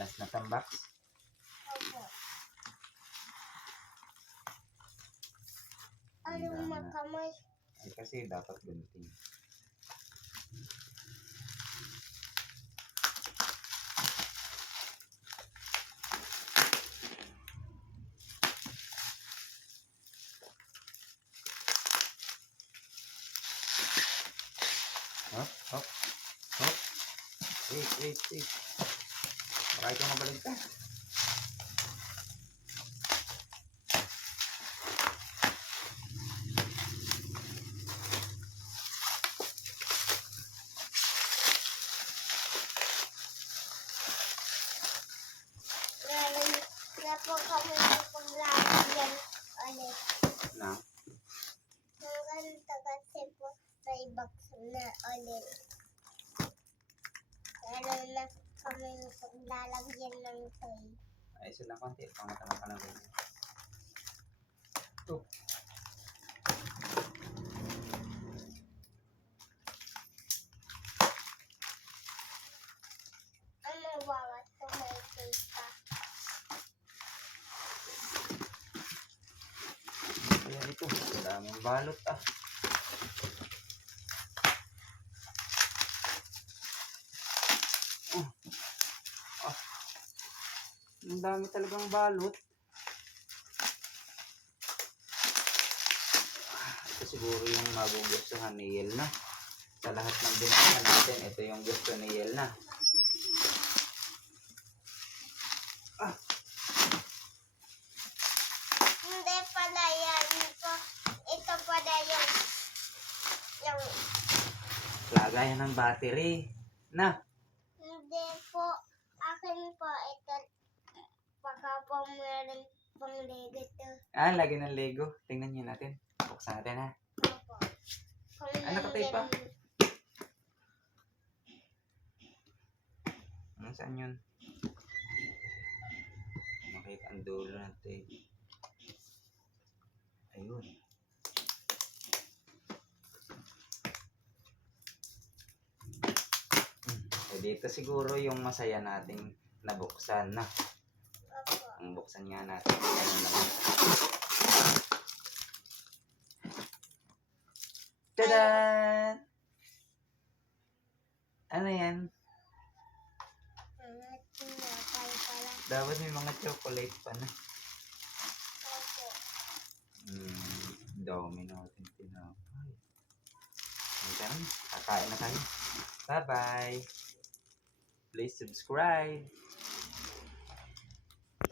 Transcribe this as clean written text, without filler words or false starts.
Last na tambak. Opo. Ang Anong dami na. makamay? Ay kasi dapat gunting. Hop, hop, hop. Wait. Baka ito mabaligtad. Na po kami paglalagyan ulit. Na? Ang ganda kasi po may box na ulit. Meron na kami paglalagyan ng toy. Ay, sila konti. Pangatama ka na rin. Ito. Ano bawat ko may tape pa? Kaya ito. Daming balot ah. Ang dami talagang balot. Ito siguro yung magugustuhan ni Yelna. Sa lahat ng binuksan natin, ito yung gusto ni Yelna. Hindi pala yan. Ito pala yung Lagayan ng battery. Na. hindi po. Akin po ito. Baka po meron pang Lego to. Ah, lagi ng Lego. Tingnan nyo natin. Buksan natin ha. Opo. Kung Ah, nakatape pa? nandyan- Saan yun? Makita ang dulo natin. Ayun. So, dito siguro yung masaya nating nabuksan na. Opo. Ang buksan nga natin. Ano naman. Tadaan! Ano yan? Mga tinapay pala. Dapat may mga chocolate pa na. Opo. Dami natin tinapay. Hanggang kakain na tayo. Bye-bye. Please subscribe.